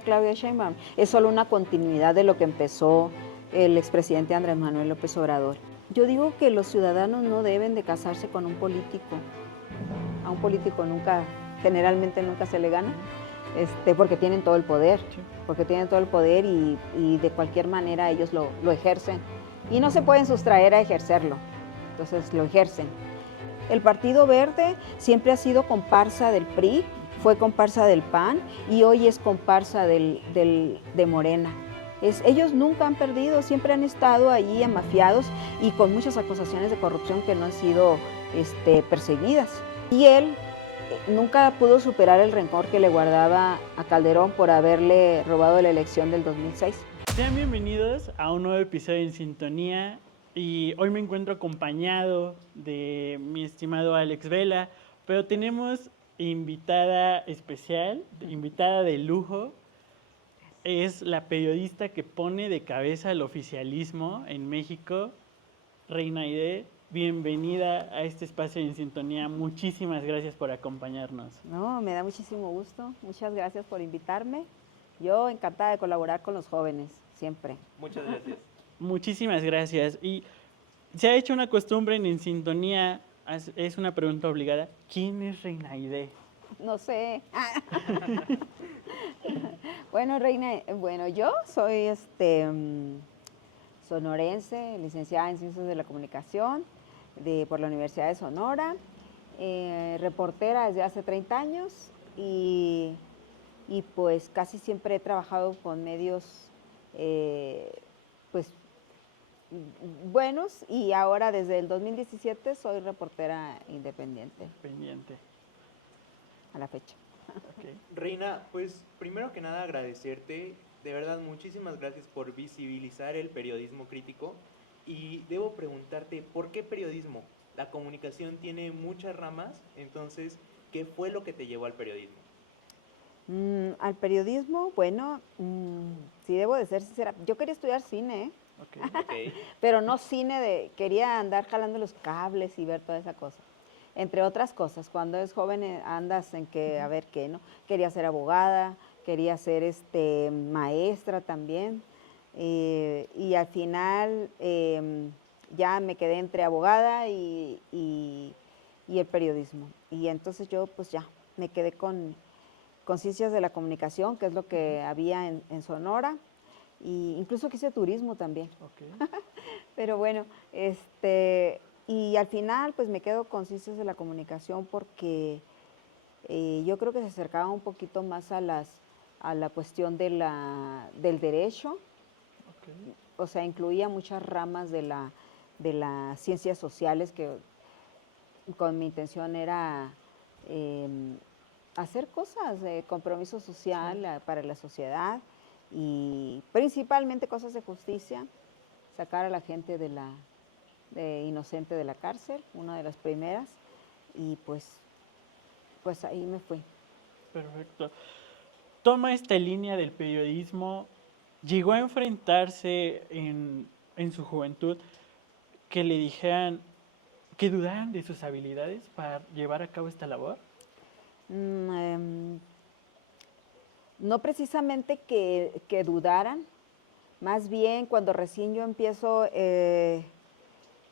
Claudia Sheinbaum es solo una continuidad de lo que empezó el expresidente Andrés Manuel López Obrador. Yo digo que los ciudadanos no deben de casarse con un político. A un político generalmente nunca se le gana, porque tienen todo el poder, y de cualquier manera ellos lo ejercen. Y no se pueden sustraer a ejercerlo, entonces lo ejercen. El Partido Verde siempre ha sido comparsa del PRI, fue comparsa del PAN y hoy es comparsa de Morena. Ellos nunca han perdido, siempre han estado ahí amafiados y con muchas acusaciones de corrupción que no han sido perseguidas. Y él nunca pudo superar el rencor que le guardaba a Calderón por haberle robado la elección del 2006. Sean bienvenidos a un nuevo episodio en Sintonía. Y hoy me encuentro acompañado de mi estimado Alex Vela, pero tenemos invitada especial, invitada de lujo. Es la periodista que pone de cabeza el oficialismo en México, Reina Aide. Bienvenida a este espacio en Sintonía. Muchísimas gracias por acompañarnos. No, me da muchísimo gusto. Muchas gracias por invitarme. Yo encantada de colaborar con los jóvenes, siempre. Muchas gracias. Muchísimas gracias. Y se ha hecho una costumbre en Sintonía, es una pregunta obligada. ¿Quién es Reina Aide? No sé. Bueno, yo soy sonorense, licenciada en Ciencias de la Comunicación por la Universidad de Sonora, reportera desde hace 30 años y pues casi siempre he trabajado con medios pues buenos y ahora desde el 2017 soy reportera independiente. A la fecha. Okay. Reina, pues primero que nada agradecerte, de verdad muchísimas gracias por visibilizar el periodismo crítico y debo preguntarte, ¿por qué periodismo? La comunicación tiene muchas ramas, entonces, ¿qué fue lo que te llevó al periodismo? Al periodismo, bueno, sí debo de ser sincera, yo quería estudiar cine, Okay. pero no cine quería andar jalando los cables y ver toda esa cosa. Entre otras cosas, cuando eres joven andas en que, a ver qué, ¿no? Quería ser abogada, quería ser maestra también, y al final ya me quedé entre abogada y el periodismo. Y entonces yo pues ya me quedé con Ciencias de la Comunicación, que es lo que había en Sonora, y incluso quise turismo también. Okay. Pero bueno, y al final pues me quedo con Ciencias de la Comunicación porque yo creo que se acercaba un poquito más a la cuestión del derecho. Okay. O sea, incluía muchas ramas de las ciencias sociales que con mi intención era hacer cosas de compromiso social, sí, para la sociedad y principalmente cosas de justicia, sacar a la gente inocente de la cárcel, una de las primeras, y pues ahí me fui. Perfecto. Toma esta línea del periodismo. ¿Llegó a enfrentarse en su juventud que le dijeran, que dudaran de sus habilidades para llevar a cabo esta labor? No precisamente que dudaran, más bien cuando recién yo empiezo,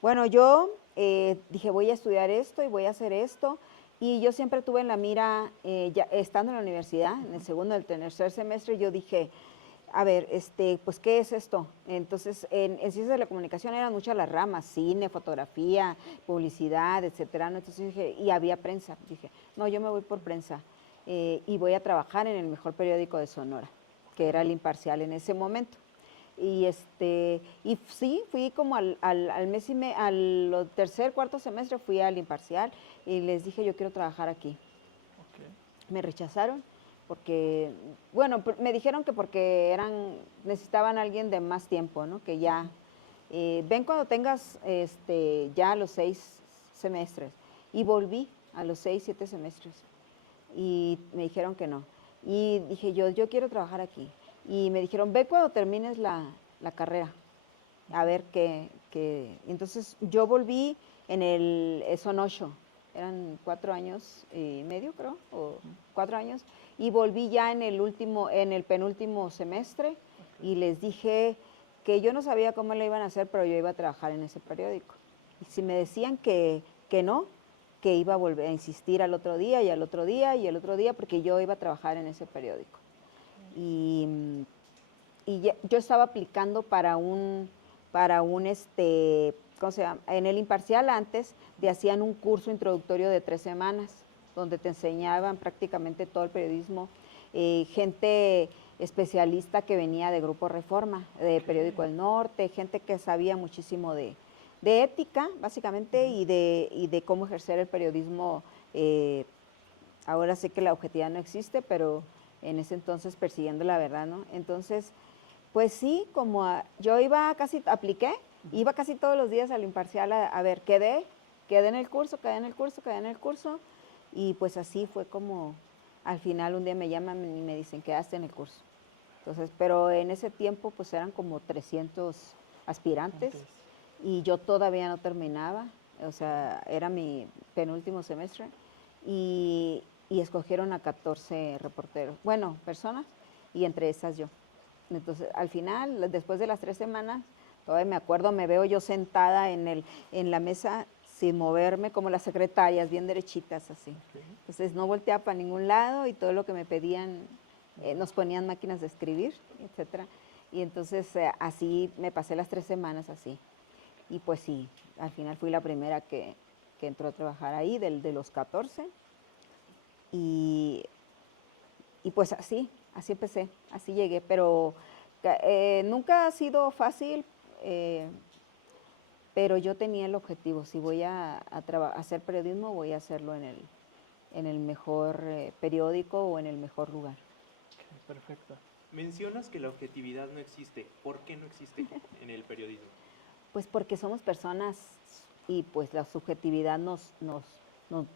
bueno, yo dije voy a estudiar esto y voy a hacer esto, y yo siempre tuve en la mira, ya estando en la universidad, en el segundo, el tercer semestre, yo dije, a ver, pues, ¿qué es esto? Entonces, en Ciencias de la Comunicación eran muchas las ramas, cine, fotografía, publicidad, etcétera, ¿no? Entonces dije, y había prensa, dije, no, yo me voy por prensa, y voy a trabajar en el mejor periódico de Sonora, que era El Imparcial en ese momento. Y sí, fui como al mes y al tercer, cuarto semestre fui al Imparcial y les dije, yo quiero trabajar aquí. Okay. Me rechazaron porque, bueno, me dijeron que porque necesitaban a alguien de más tiempo, ¿no? Que ya, ven cuando tengas ya los 6 semestres. Y volví a los 6, 7 semestres. Y me dijeron que no. Y dije yo quiero trabajar aquí. Y me dijeron, ve cuando termines la carrera, a ver qué. Entonces yo volví son 8, eran 4 años y medio, creo, o 4 años, y volví ya en el penúltimo semestre y les dije que yo no sabía cómo lo iban a hacer, pero yo iba a trabajar en ese periódico. Y si me decían que no, que iba a volver a insistir al otro día y al otro día y al otro día, porque yo iba a trabajar en ese periódico. Y, yo estaba aplicando para un ¿cómo se llama? En el Imparcial antes te hacían un curso introductorio de 3 semanas, donde te enseñaban prácticamente todo el periodismo, gente especialista que venía de Grupo Reforma, de Periódico del Norte, gente que sabía muchísimo de ética, básicamente, y de cómo ejercer el periodismo. Ahora sé que la objetividad no existe, pero en ese entonces persiguiendo la verdad, ¿no? Entonces, pues sí, yo apliqué, iba casi todos los días al Imparcial a ver, quedé en el curso, y pues así fue como al final un día me llaman y me dicen, quedaste en el curso. Entonces, pero en ese tiempo pues eran como 300 aspirantes y yo todavía no terminaba, o sea, era mi penúltimo semestre y escogieron a 14 reporteros, bueno, personas, y entre esas yo. Entonces, al final, después de las 3 semanas, todavía me acuerdo, me veo yo sentada en la mesa sin moverme, como las secretarias, bien derechitas así. Entonces, no volteaba para ningún lado y todo lo que me pedían, nos ponían máquinas de escribir, etcétera. Y entonces, así me pasé las 3 semanas así. Y pues sí, al final fui la primera que entró a trabajar ahí, de los 14. Y pues así empecé, así llegué, pero nunca ha sido fácil, pero yo tenía el objetivo, si voy a hacer periodismo, voy a hacerlo en el mejor periódico o en el mejor lugar. Okay, perfecto. Mencionas que la objetividad no existe. ¿Por qué no existe en el periodismo? Pues porque somos personas y pues la subjetividad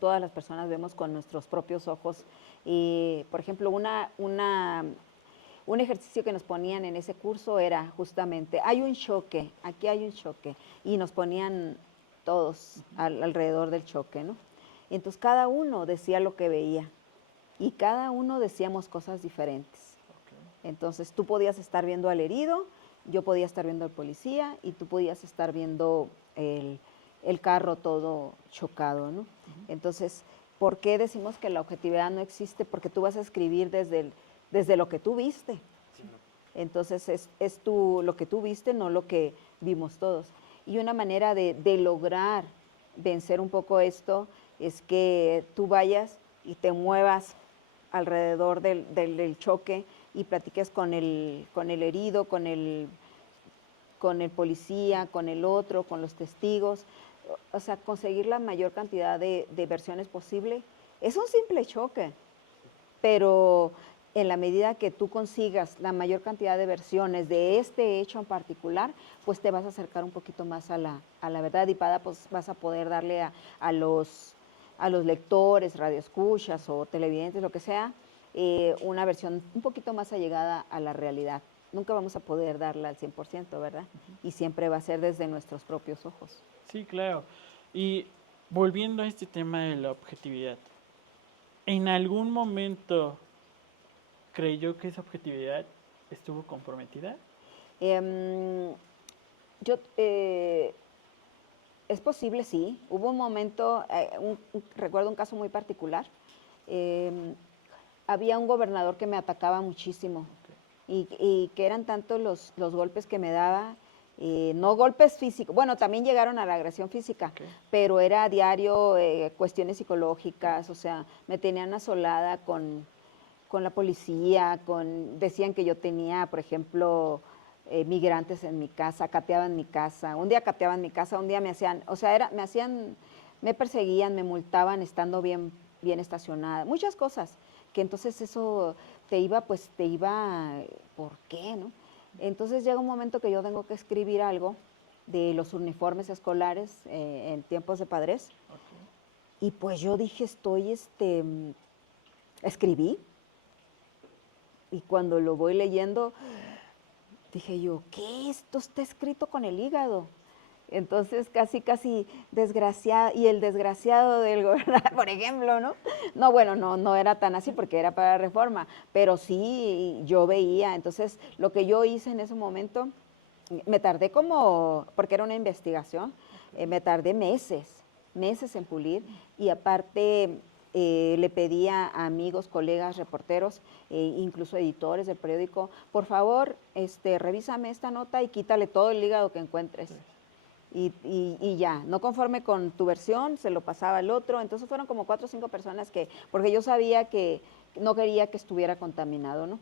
todas las personas vemos con nuestros propios ojos. Y, por ejemplo, un ejercicio que nos ponían en ese curso era justamente, aquí hay un choque, y nos ponían todos alrededor del choque, ¿no? Y entonces cada uno decía lo que veía y cada uno decíamos cosas diferentes. Entonces tú podías estar viendo al herido, yo podía estar viendo al policía y tú podías estar viendo el carro todo chocado, ¿no? Entonces, ¿por qué decimos que la objetividad no existe? Porque tú vas a escribir desde lo que tú viste. Entonces, es lo que tú viste, no lo que vimos todos. Y una manera de lograr vencer un poco esto es que tú vayas y te muevas alrededor del choque y platiques con el herido, con el policía, con el otro, con los testigos, o sea, conseguir la mayor cantidad de versiones posible. Es un simple choque, pero en la medida que tú consigas la mayor cantidad de versiones de este hecho en particular, pues te vas a acercar un poquito más a la verdad y pues vas a poder darle a los lectores, radioescuchas o televidentes, lo que sea, una versión un poquito más allegada a la realidad. Nunca vamos a poder darla al 100%, ¿verdad? Y siempre va a ser desde nuestros propios ojos. Sí, claro. Y volviendo a este tema de la objetividad, ¿en algún momento creyó que esa objetividad estuvo comprometida? Em, es posible, sí. Hubo un momento, recuerdo un caso muy particular. Había un gobernador que me atacaba muchísimo y que eran tantos los golpes que me daba, no golpes físicos, bueno, también llegaron a la agresión física, pero era a diario cuestiones psicológicas, o sea, me tenían asolada con la policía, decían que yo tenía, por ejemplo, migrantes en mi casa, cateaban mi casa, un día cateaban mi casa, un día me hacían, o sea, me perseguían, me multaban estando bien estacionada, muchas cosas, que entonces eso ¿por qué, no? Entonces llega un momento que yo tengo que escribir algo de los uniformes escolares en tiempos de Padres, y pues yo dije, escribí, y cuando lo voy leyendo, dije yo, ¿qué? Esto está escrito con el hígado. Entonces, casi desgraciado, y el desgraciado del gobernador, por ejemplo, ¿no? No, bueno, no era tan así porque era para Reforma, pero sí yo veía. Entonces, lo que yo hice en ese momento, me tardé porque era una investigación, me tardé meses en pulir, y aparte le pedía a amigos, colegas, reporteros, incluso editores del periódico, por favor, revísame esta nota y quítale todo el hígado que encuentres. Y ya, no conforme con tu versión, se lo pasaba al otro. Entonces fueron como 4 o 5 personas porque yo sabía que no quería que estuviera contaminado, ¿no?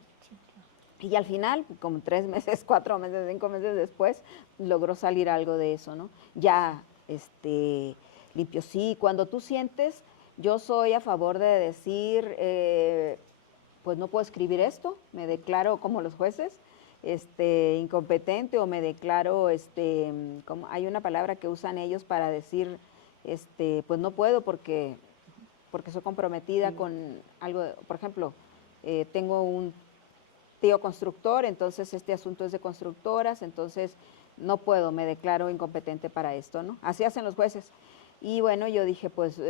Y al final, como 3 meses, 4 meses, 5 meses después, logró salir algo de eso, ¿no? Ya, limpio. Sí, cuando tú sientes, yo soy a favor de decir, pues no puedo escribir esto, me declaro como los jueces, incompetente, o me declaro, como hay una palabra que usan ellos para decir, pues no puedo porque soy comprometida con algo, por ejemplo, tengo un tío constructor, entonces este asunto es de constructoras, entonces no puedo, me declaro incompetente para esto, ¿no? Así hacen los jueces. Y bueno, yo dije, pues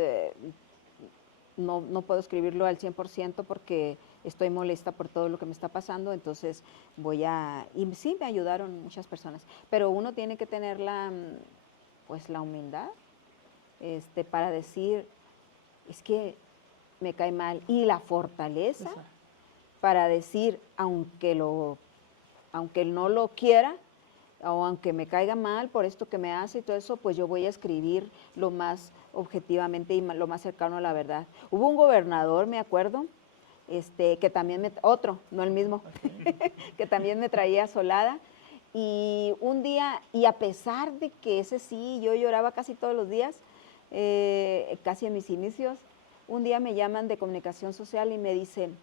no puedo escribirlo al 100% porque estoy molesta por todo lo que me está pasando, entonces y sí, me ayudaron muchas personas, pero uno tiene que tener pues la humildad, para decir, es que me cae mal, y la fortaleza para decir, aunque no lo quiera, o aunque me caiga mal por esto que me hace y todo eso, pues yo voy a escribir lo más objetivamente y lo más cercano a la verdad. Hubo un gobernador, me acuerdo, que también otro, no el mismo, que también me traía asolada, y un día, y a pesar de que ese sí, yo lloraba casi todos los días, casi en mis inicios, un día me llaman de comunicación social y me dicen,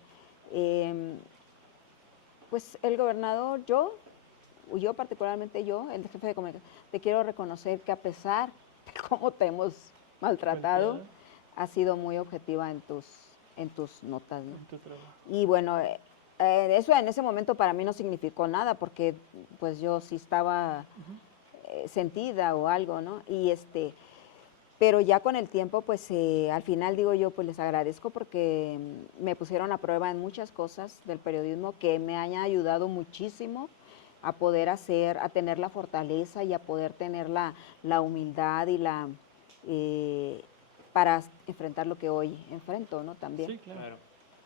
pues el gobernador, yo particularmente yo, el jefe de comunicación, te quiero reconocer que a pesar de cómo te hemos maltratado, has sido muy objetiva en tus notas, ¿no? Y bueno, eso en ese momento para mí no significó nada, porque pues yo sí estaba sentida o algo, ¿no? Pero ya con el tiempo, pues al final digo yo, pues les agradezco porque me pusieron a prueba en muchas cosas del periodismo que me han ayudado muchísimo a poder a tener la fortaleza y a poder tener la humildad y para enfrentar lo que hoy enfrento, ¿no? También. Sí, claro.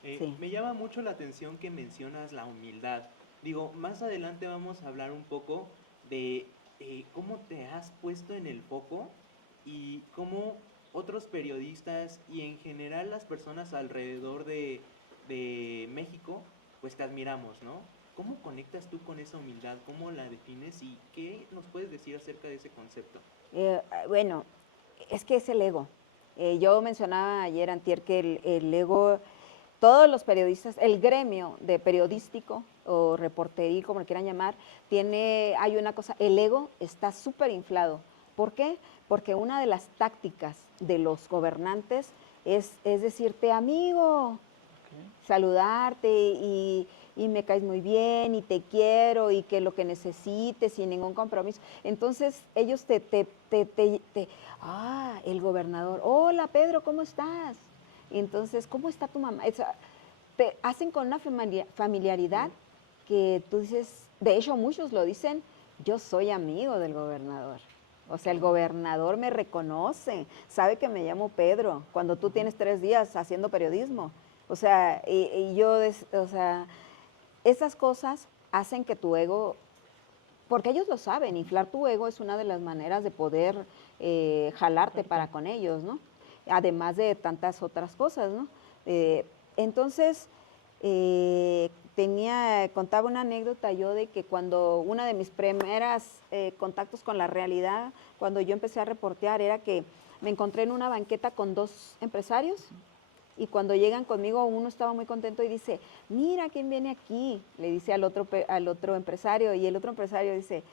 Sí. Me llama mucho la atención que mencionas la humildad. Digo, más adelante vamos a hablar un poco de cómo te has puesto en el foco y cómo otros periodistas y en general las personas alrededor de México, pues te admiramos, ¿no? ¿Cómo conectas tú con esa humildad? ¿Cómo la defines? ¿Y qué nos puedes decir acerca de ese concepto? Bueno, es que es el ego. Yo mencionaba ayer, antier, que el ego, todos los periodistas, el gremio de periodístico o reporterí, como le quieran llamar, hay una cosa, el ego está súper inflado. ¿Por qué? Porque una de las tácticas de los gobernantes es decirte, amigo, saludarte y me caes muy bien y te quiero y que lo que necesites sin ningún compromiso. Entonces ellos el gobernador, hola Pedro, ¿cómo estás? Y entonces, ¿cómo está tu mamá? Te hacen con una familiaridad que tú dices, de hecho muchos lo dicen, yo soy amigo del gobernador. O sea, el gobernador me reconoce, sabe que me llamo Pedro, cuando tú tienes 3 días haciendo periodismo. O sea, esas cosas hacen que tu ego, porque ellos lo saben, inflar tu ego es una de las maneras de poder jalarte para con ellos, ¿no? Además de tantas otras cosas, ¿no? Entonces, contaba una anécdota yo de que cuando una de mis primeras contactos con la realidad, cuando yo empecé a reportear, era que me encontré en una banqueta con 2 empresarios y cuando llegan conmigo uno estaba muy contento y dice, mira quién viene aquí, le dice al otro empresario, y el otro empresario dice,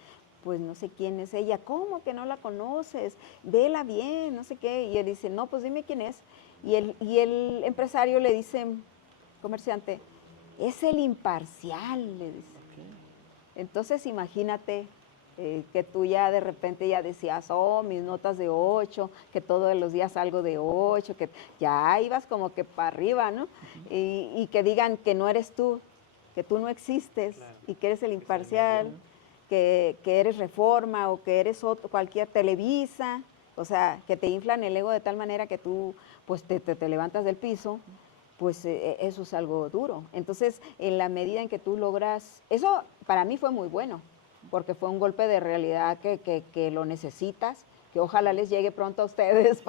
pues no sé quién es ella, ¿cómo que no la conoces? Vela bien, no sé qué, y él dice, no, pues dime quién es, y el empresario le dice, comerciante, es el imparcial, le dice. Entonces imagínate que tú ya de repente ya decías, oh, mis notas de 8, que todos los días salgo de 8, que ya ibas como que para arriba, ¿no? Y que digan que no eres tú, que tú no existes Claro. y que eres el Que está en imparcial, medio. que eres Reforma o que eres cualquier Televisa, o sea, que te inflan el ego de tal manera que tú pues te levantas del piso, pues eso es algo duro. Entonces, en la medida en que tú logras, eso para mí fue muy bueno, porque fue un golpe de realidad que lo necesitas, que ojalá les llegue pronto a ustedes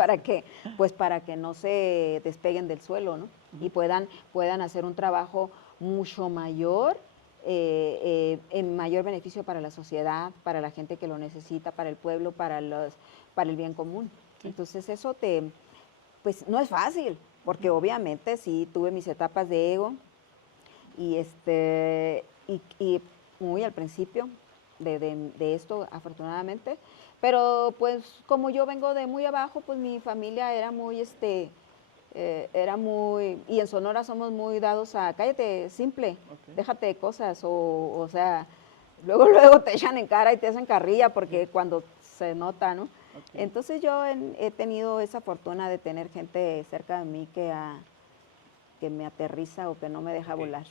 pues para que no se despeguen del suelo, ¿no? Y puedan hacer un trabajo mucho mayor, en mayor beneficio para la sociedad, para la gente que lo necesita, para el pueblo, para el bien común. Sí. Entonces eso pues no es fácil, porque obviamente sí tuve mis etapas de ego y muy al principio de esto, afortunadamente, pero pues como yo vengo de muy abajo, pues mi familia era muy, y en Sonora somos muy dados a, cállate, simple, Ok. déjate de cosas, o sea, luego te echan en cara y te hacen carrilla porque cuando se nota, ¿no? Ok. Entonces yo he tenido esa fortuna de tener gente cerca de mí que me aterriza o que no me deja Ok. volar.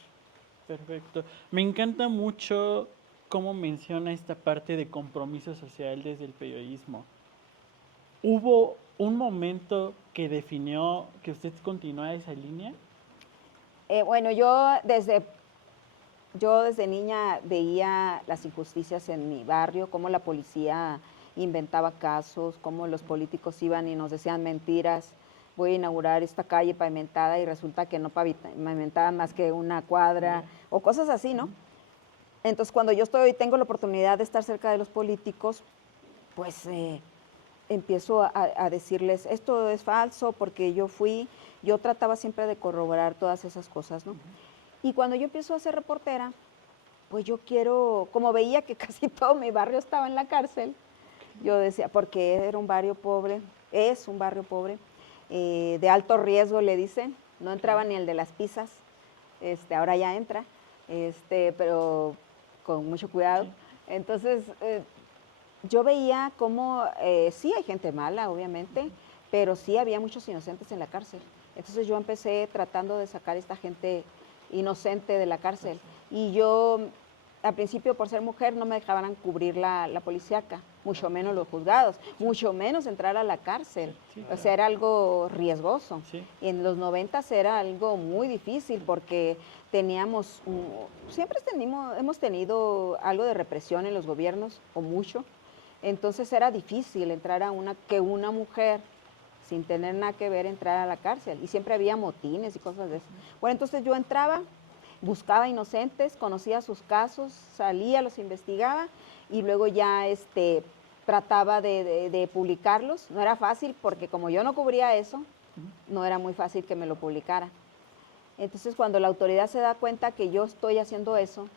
Perfecto. Me encanta mucho cómo menciona esta parte de compromiso social desde el periodismo. ¿Hubo un momento que definió que usted continuara esa línea? Bueno, yo desde niña veía las injusticias en mi barrio, cómo la policía inventaba casos, cómo los políticos iban y nos decían mentiras. Voy a inaugurar esta calle pavimentada y resulta que no pavimentaban más que una cuadra o cosas así, ¿no? Entonces, cuando yo tengo la oportunidad de estar cerca de los políticos, pues empiezo a decirles, esto es falso porque yo trataba siempre de corroborar todas esas cosas, ¿no? Y cuando yo empiezo a ser reportera, pues yo como veía que casi todo mi barrio estaba en la cárcel, yo decía, porque era un barrio pobre, es un barrio pobre, de alto riesgo le dicen, no entraba ni el de las pizzas, ahora ya entra, pero con mucho cuidado. Sí. Entonces, yo veía cómo, sí hay gente mala, obviamente, pero sí había muchos inocentes en la cárcel. Entonces yo empecé tratando de sacar a esta gente inocente de la cárcel. Y yo, al principio, por ser mujer, no me dejaban cubrir la policíaca, mucho menos los juzgados, mucho menos entrar a la cárcel. Sí, O sea, era algo riesgoso. Sí. Y en los 90 era algo muy difícil porque siempre hemos tenido algo de represión en los gobiernos, o mucho. Entonces era difícil entrar que una mujer sin tener nada que ver entrar a la cárcel y siempre había motines y cosas de eso. Bueno, entonces yo entraba, buscaba inocentes, conocía sus casos, salía, los investigaba y luego ya trataba de publicarlos. No era fácil porque como yo no cubría eso, no era muy fácil que me lo publicara. Entonces cuando la autoridad se da cuenta que yo estoy haciendo eso,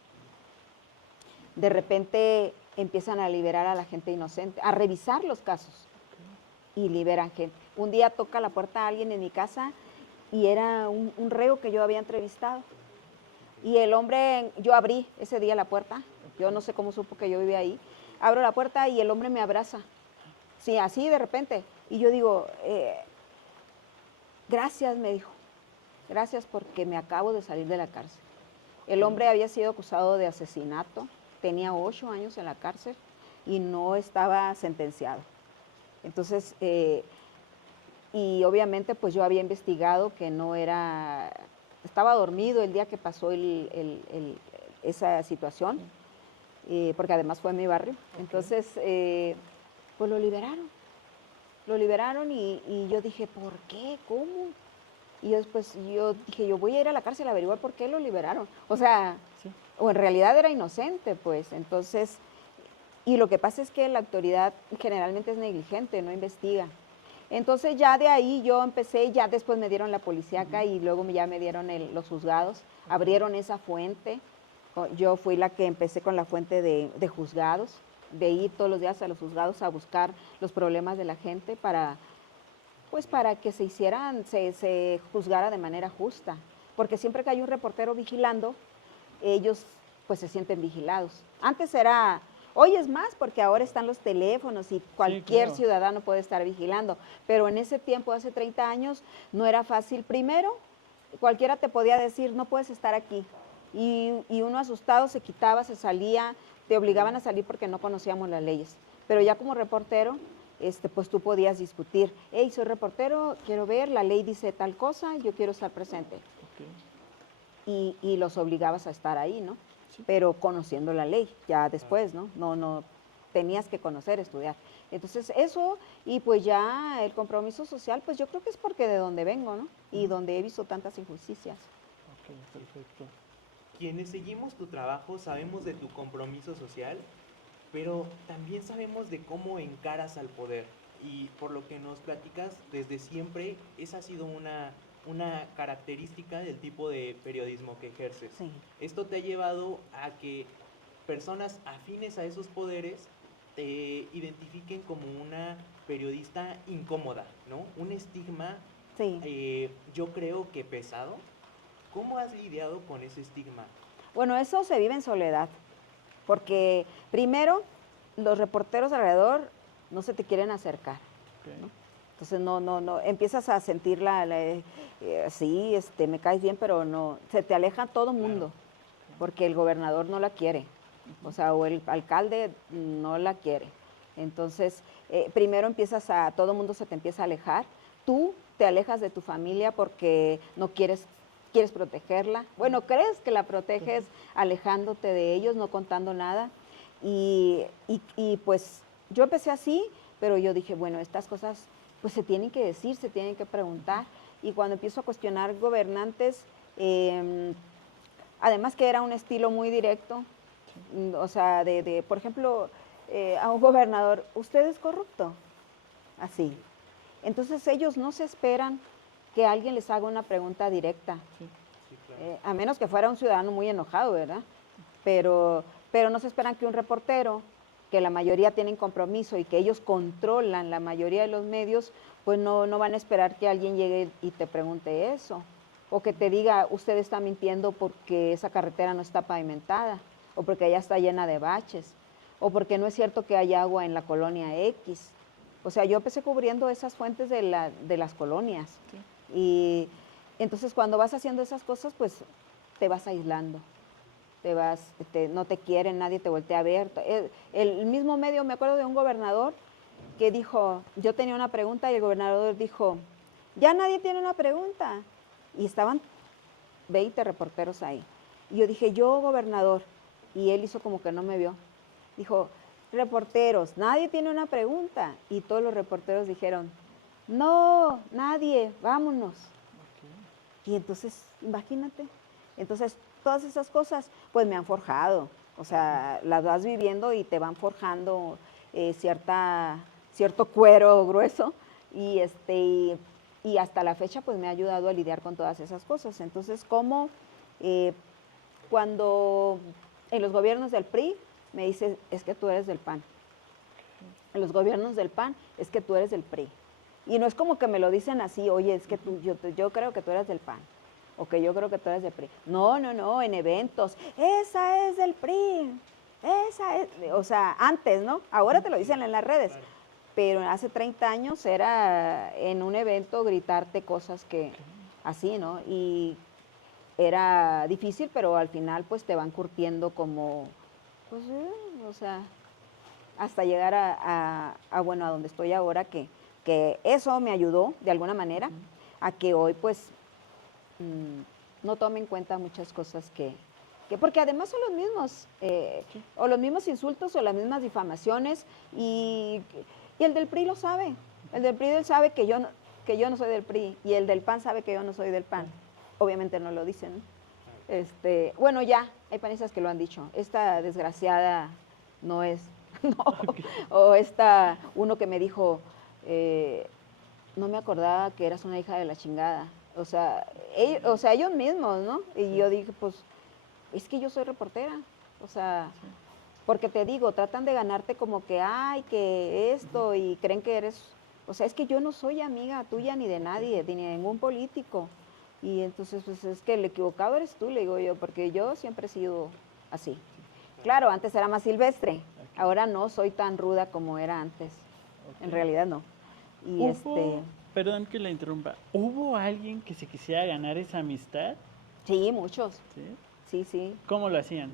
de repente empiezan a liberar a la gente inocente, a revisar los casos y liberan gente. Un día toca la puerta a alguien en mi casa y era un reo que yo había entrevistado. Y el hombre, yo abrí ese día la puerta, yo no sé cómo supo que yo vivía ahí, abro la puerta y el hombre me abraza, sí, así de repente. Y yo digo, gracias, me dijo, gracias porque me acabo de salir de la cárcel. El hombre había sido acusado de asesinato, tenía 8 años en la cárcel y no estaba sentenciado. Entonces, y obviamente pues yo había investigado que no era, estaba dormido el día que pasó esa situación, porque además fue en mi barrio. Entonces, pues lo liberaron y yo dije, ¿por qué? ¿Cómo? Y después yo dije, yo voy a ir a la cárcel a averiguar por qué lo liberaron. O sea, Sí. o en realidad era inocente, pues. Entonces, y lo que pasa es que la autoridad generalmente es negligente, no investiga. Entonces ya de ahí yo empecé, ya después me dieron la policíaca y luego ya me dieron los juzgados, abrieron esa fuente. Yo fui la que empecé con la fuente de juzgados, de ir todos los días a los juzgados a buscar los problemas de la gente pues para que se juzgara de manera justa. Porque siempre que hay un reportero vigilando, ellos pues se sienten vigilados. Antes era, Hoy es más porque ahora están los teléfonos y cualquier claro. ciudadano puede estar vigilando, pero en ese tiempo, hace 30 años, no era fácil. Primero, cualquiera te podía decir, no puedes estar aquí. Y uno asustado se quitaba, se salía, te obligaban a salir porque no conocíamos las leyes. Pero ya como reportero, pues tú podías discutir, hey, soy reportero, quiero ver, la ley dice tal cosa, yo quiero estar presente. Ok. Y los obligabas a estar ahí, ¿no? Sí. Pero conociendo la ley, ya después, ¿no? No tenías que conocer, estudiar. Entonces eso, y pues ya el compromiso social, pues yo creo que es porque de donde vengo, ¿no? Y donde he visto tantas injusticias. Ok, perfecto. Quienes seguimos tu trabajo sabemos de tu compromiso social, pero también sabemos de cómo encaras al poder. Y por lo que nos platicas, desde siempre esa ha sido una característica del tipo de periodismo que ejerces. Sí. Esto te ha llevado a que personas afines a esos poderes te identifiquen como una periodista incómoda, ¿no? Un estigma, Sí. yo creo que pesado. ¿Cómo has lidiado con ese estigma? Bueno, eso se vive en soledad, porque primero los reporteros alrededor no se te quieren acercar. Ok. Entonces no, empiezas a sentir sí, me caes bien, pero no, se te aleja todo mundo, porque el gobernador no la quiere, o sea, o el alcalde no la quiere. Entonces, primero todo mundo se te empieza a alejar, tú te alejas de tu familia porque no quieres protegerla. Bueno, crees que la proteges alejándote de ellos, no contando nada. Y pues yo empecé así, pero yo dije, bueno, estas cosas pues se tienen que decir, se tienen que preguntar. Y cuando empiezo a cuestionar gobernantes, además que era un estilo muy directo, o sea, por ejemplo, a un gobernador, ¿usted es corrupto? Así. Entonces ellos no se esperan que alguien les haga una pregunta directa, Sí. Sí, claro. a menos que fuera un ciudadano muy enojado, ¿verdad? Pero no se esperan que un reportero, que la mayoría tienen compromiso y que ellos controlan la mayoría de los medios, pues no van a esperar que alguien llegue y te pregunte eso. O que te diga, usted está mintiendo porque esa carretera no está pavimentada, o porque allá está llena de baches, o porque no es cierto que hay agua en la colonia X. O sea, yo empecé cubriendo esas fuentes de las colonias. Sí. Y entonces cuando vas haciendo esas cosas, pues te vas aislando, no te quieren, nadie te voltea a ver. El mismo medio, me acuerdo de un gobernador que dijo, yo tenía una pregunta y el gobernador dijo, ya nadie tiene una pregunta. Y estaban 20 reporteros ahí. Y yo dije, yo gobernador, y él hizo como que no me vio. Dijo, reporteros, nadie tiene una pregunta. Y todos los reporteros dijeron, no, nadie, vámonos. Ok. Y entonces, imagínate, entonces todas esas cosas pues me han forjado, o sea, las vas viviendo y te van forjando cierto cuero grueso y, y hasta la fecha pues me ha ayudado a lidiar con todas esas cosas. Entonces, como cuando en los gobiernos del PRI me dicen, es que tú eres del PAN, en los gobiernos del PAN es que tú eres del PRI. Y no es como que me lo dicen así, oye, es que yo creo que tú eres del PAN, o que yo creo que tú eres del PRI. No, en eventos, esa es del PRI, esa es, o sea, antes, ¿no? Ahora te lo dicen en las redes, pero hace 30 años era en un evento gritarte cosas que, así, ¿no? Y era difícil, pero al final pues te van curtiendo como, pues, o sea, hasta llegar bueno, a donde estoy ahora, que eso me ayudó de alguna manera a que hoy pues no tome en cuenta muchas cosas porque además son los mismos, o los mismos insultos o las mismas difamaciones, y el del PRI lo sabe, el del PRI él sabe que yo no soy del PRI, y el del PAN sabe que yo no soy del PAN, obviamente no lo dicen, ¿no? Bueno, ya, hay panistas que lo han dicho, esta desgraciada no es, no, o uno que me dijo, no me acordaba que eras una hija de la chingada, o sea, ellos mismos, ¿no? Y yo dije, pues, es que yo soy reportera, o sea, porque te digo, tratan de ganarte como que, ay, que esto, y creen que eres, o sea, es que yo no soy amiga tuya ni de nadie, ni de ningún político. Y entonces, pues es que el equivocado eres tú, le digo yo, porque yo siempre he sido así. Claro, antes era más silvestre, Ahora no soy tan ruda como era antes. Ok. En realidad no. Y Perdón que la interrumpa, ¿hubo alguien que se quisiera ganar esa amistad? sí, muchos. ¿Sí? Sí, sí. ¿Cómo lo hacían?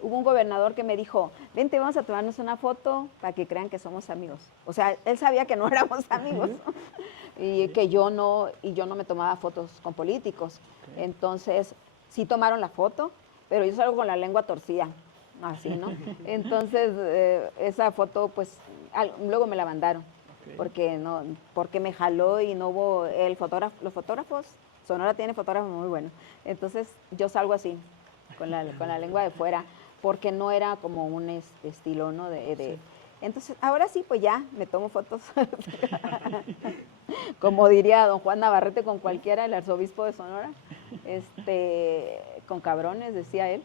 Hubo un gobernador que me dijo, vente, vamos a tomarnos una foto para que crean que somos amigos. O sea, él sabía que no éramos amigos y que yo no me tomaba fotos con políticos. Ok. Entonces, sí tomaron la foto, pero yo salgo con la lengua torcida, así, ¿no? Entonces, esa foto, pues, luego me la mandaron, Ok. porque me jaló y no hubo los fotógrafos. Sonora tiene fotógrafos muy buenos. Entonces, yo salgo así, con la lengua de fuera, porque no era como un estilo, ¿no? Sí. Entonces, ahora sí, pues ya, me tomo fotos. Como diría don Juan Navarrete con cualquiera, el arzobispo de Sonora, con cabrones, decía él.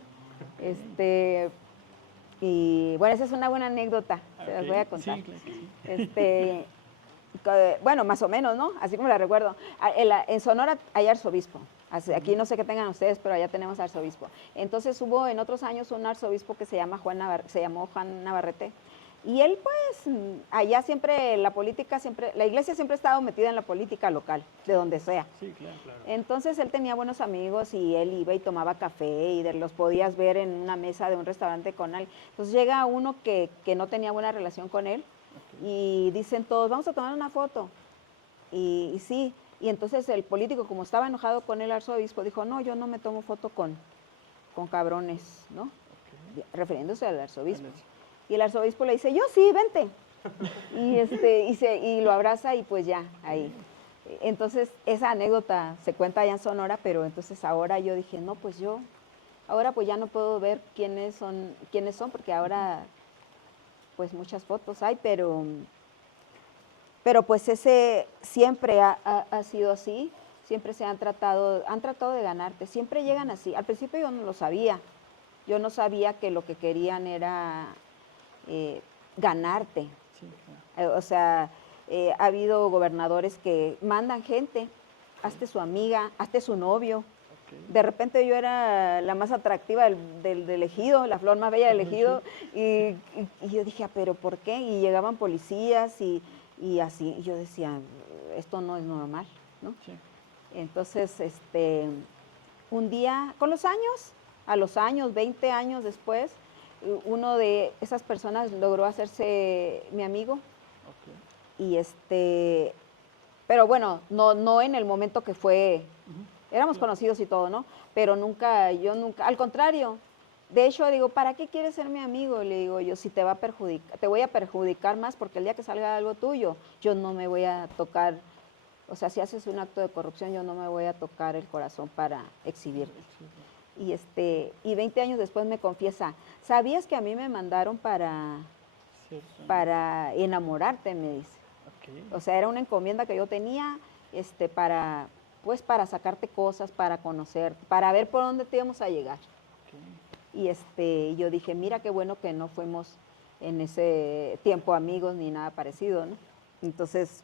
Y bueno, esa es una buena anécdota, se las Ok. voy a contar. Sí, claro que sí. Bueno, más o menos, ¿no? Así como la recuerdo. En Sonora hay arzobispo. Aquí no sé qué tengan ustedes, pero allá tenemos arzobispo. Entonces hubo en otros años un arzobispo que se llamó Juan Navarrete. Y él, pues, allá siempre la iglesia siempre ha estado metida en la política local, de donde sea. Sí, claro. Claro. Entonces él tenía buenos amigos y él iba y tomaba café y los podías ver en una mesa de un restaurante con él. Entonces llega uno que no tenía buena relación con él y dicen todos, vamos a tomar una foto. Y sí, y entonces el político, como estaba enojado con el arzobispo, dijo, no, yo no me tomo foto con cabrones, ¿no? Ok. Refiriéndose al arzobispo. Bueno, sí. Y el arzobispo le dice, yo sí, vente. Y lo abraza y pues ya, ahí. Entonces, esa anécdota se cuenta allá en Sonora, pero entonces ahora yo dije, no, pues ahora pues ya no puedo ver quiénes son, porque ahora pues muchas fotos hay, pero pues ese siempre ha sido así, siempre han tratado de ganarte, siempre llegan así. Al principio yo no lo sabía, yo no sabía que lo que querían era ganarte. Sí, claro. O sea, ha habido gobernadores que mandan gente, hazte su amiga, hazte su novio. Ok. De repente yo era la más atractiva del ejido, la flor más bella del ejido, y yo dije, pero ¿por qué? Y llegaban policías y así, y yo decía, esto no es normal, ¿no? Sí. Entonces, un día, con los años, a los años, 20 años después, uno de esas personas logró hacerse mi amigo Ok. y pero bueno, no en el momento que fue, éramos Claro. conocidos y todo, ¿no? Pero yo nunca, al contrario, de hecho digo, ¿para qué quieres ser mi amigo? Le digo yo, si te voy a perjudicar más porque el día que salga algo tuyo, yo no me voy a tocar, o sea, si haces un acto de corrupción, yo no me voy a tocar el corazón para exhibirte. Y 20 años después me confiesa, ¿sabías que a mí me mandaron Cierto. para enamorarte? Me dice. Ok. O sea, era una encomienda que yo tenía para sacarte cosas, para conocer, para ver por dónde te íbamos a llegar. Ok. Y yo dije, mira qué bueno que no fuimos en ese tiempo amigos ni nada parecido, ¿no? Entonces,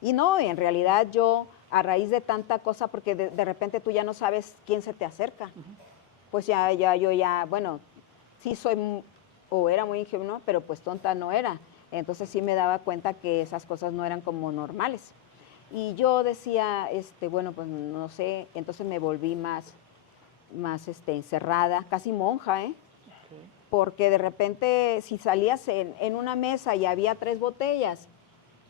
y no, en realidad yo, a raíz de tanta cosa, porque de repente tú ya no sabes quién se te acerca, pues bueno, sí o era muy ingenua, pero pues tonta no era. Entonces sí me daba cuenta que esas cosas no eran como normales. Y yo decía, bueno, pues no sé, entonces me volví más encerrada, casi monja, ¿eh? Ok. Porque de repente si salías en una mesa y había 3 botellas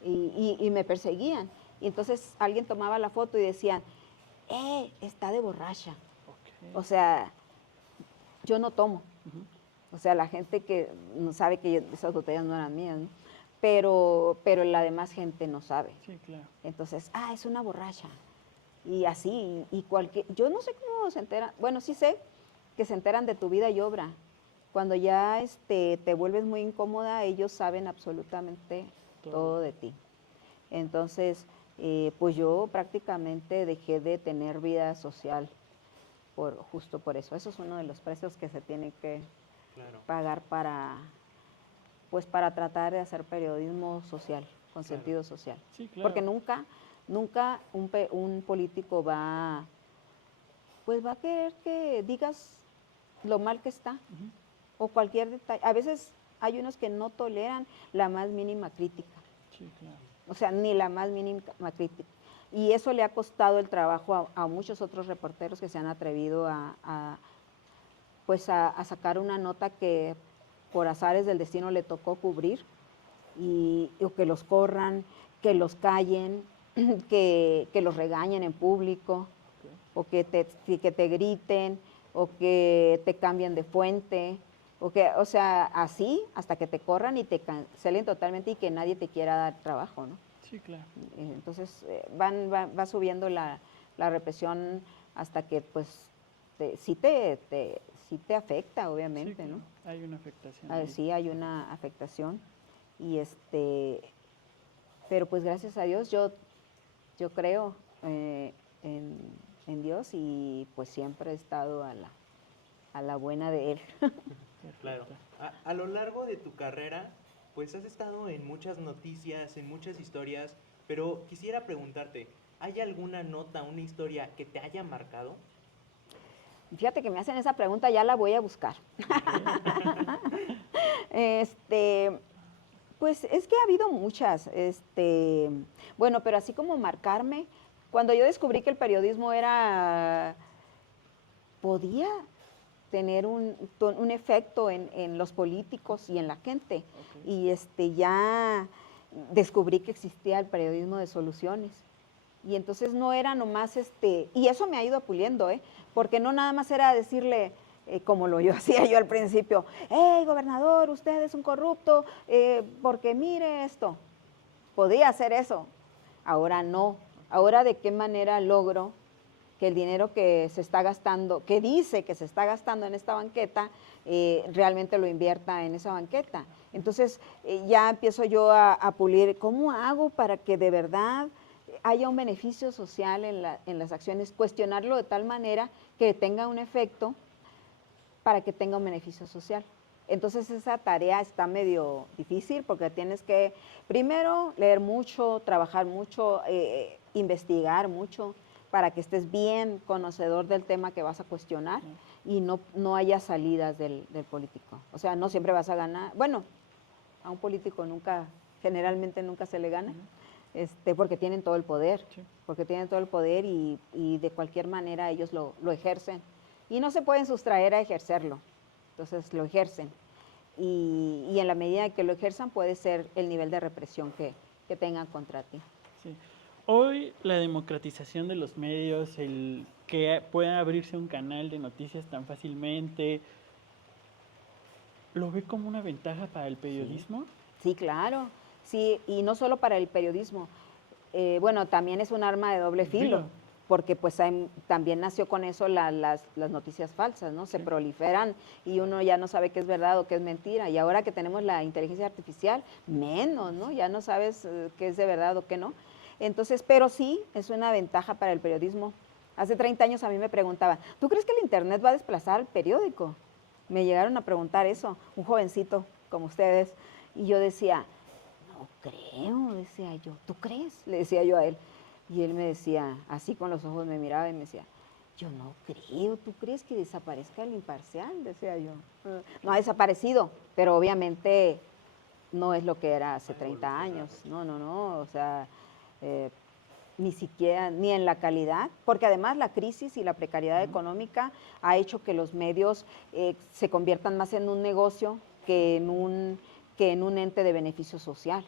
y me perseguían, y entonces alguien tomaba la foto y decían, está de borracha. Ok. O sea, yo no tomo. Ujú. O sea, la gente que no sabe que esas botellas no eran mías, ¿no? Pero la demás gente no sabe. Sí, claro. Entonces, es una borracha. Y así, yo no sé cómo se enteran, bueno, sí sé que se enteran de tu vida y obra. Cuando ya te vuelves muy incómoda, ellos saben absolutamente todo de ti. Entonces, pues yo prácticamente dejé de tener vida social justo por eso. Eso es uno de los precios que se tiene que Claro. pagar para tratar de hacer periodismo social, con Claro. sentido social. Sí, claro. Porque nunca un político pues va a querer que digas lo mal que está, Ujú. o cualquier detalle. A veces hay unos que no toleran la más mínima crítica, Sí, claro. o sea, ni la más mínima crítica. Y eso le ha costado el trabajo a muchos otros reporteros que se han atrevido pues a sacar una nota que por azares del destino le tocó cubrir, o que los corran, que los callen, que los regañen en público, o que te griten, o que te cambien de fuente, o sea, así hasta que te corran y te cancelen totalmente y que nadie te quiera dar trabajo, ¿no? Sí, claro. Entonces va subiendo la represión hasta que pues sí te afecta, obviamente, Sí, ¿no? claro. Hay una afectación. Ah, ahí. sí, hay una afectación y pero pues gracias a Dios yo creo en, en Dios y pues siempre he estado a la buena de Él. Claro. Perfecto. A lo largo de tu carrera, pues has estado en muchas noticias, en muchas historias, pero quisiera preguntarte, ¿hay alguna nota, una historia que te haya marcado? Fíjate que me hacen esa pregunta, ya la voy a buscar. Pues es que ha habido muchas, bueno, pero así como marcarme, cuando yo descubrí que el periodismo podía tener un efecto en los políticos y en la gente, Ok. y ya descubrí que existía el periodismo de soluciones. Y entonces no era nomás y eso me ha ido puliendo, porque no nada más era decirle, como yo hacía yo al principio, hey, gobernador, usted es un corrupto, porque mire esto. Podía hacer eso, ahora no. Ahora, ¿de qué manera logro que el dinero que se está gastando, que dice que se está gastando en esta banqueta, realmente lo invierta en esa banqueta? Entonces ya empiezo yo a pulir, ¿cómo hago para que de verdad haya un beneficio social en las acciones? Cuestionarlo de tal manera que tenga un efecto para que tenga un beneficio social. Entonces esa tarea está medio difícil porque tienes que primero leer mucho, trabajar mucho, investigar mucho para que estés bien conocedor del tema que vas a cuestionar y no haya salidas del político. O sea, no siempre vas a ganar. Bueno, a un político generalmente nunca se le gana, porque tienen todo el poder, Sí. porque tienen todo el poder y de cualquier manera ellos lo ejercen. Y no se pueden sustraer a ejercerlo, entonces lo ejercen. Y en la medida que lo ejerzan puede ser el nivel de represión que tengan contra ti. Sí. Hoy la democratización de los medios, el que pueda abrirse un canal de noticias tan fácilmente, ¿lo ve como una ventaja para el periodismo? Sí, claro. Sí, y no solo para el periodismo. Bueno, también es un arma de doble filo, porque pues también nació con eso las noticias falsas, ¿no? Se Sí. proliferan y uno ya no sabe qué es verdad o qué es mentira. Y ahora que tenemos la inteligencia artificial, menos, ¿no? Ya no sabes qué es de verdad o qué no. Entonces, pero sí, es una ventaja para el periodismo. Hace 30 años a mí me preguntaban, ¿tú crees que el Internet va a desplazar al periódico? Me llegaron a preguntar eso, un jovencito como ustedes. Y yo decía, no creo, decía yo. ¿Tú crees? Le decía yo a él. Y él me decía, así con los ojos me miraba y me decía, yo no creo, ¿tú crees que desaparezca el imparcial? Decía yo. No ha desaparecido, pero obviamente no es lo que era hace 30 años. No, no, no, o sea, ni siquiera, ni en la calidad, porque además la crisis y la precariedad económica ha hecho que los medios se conviertan más en un negocio que en un ente de beneficio social,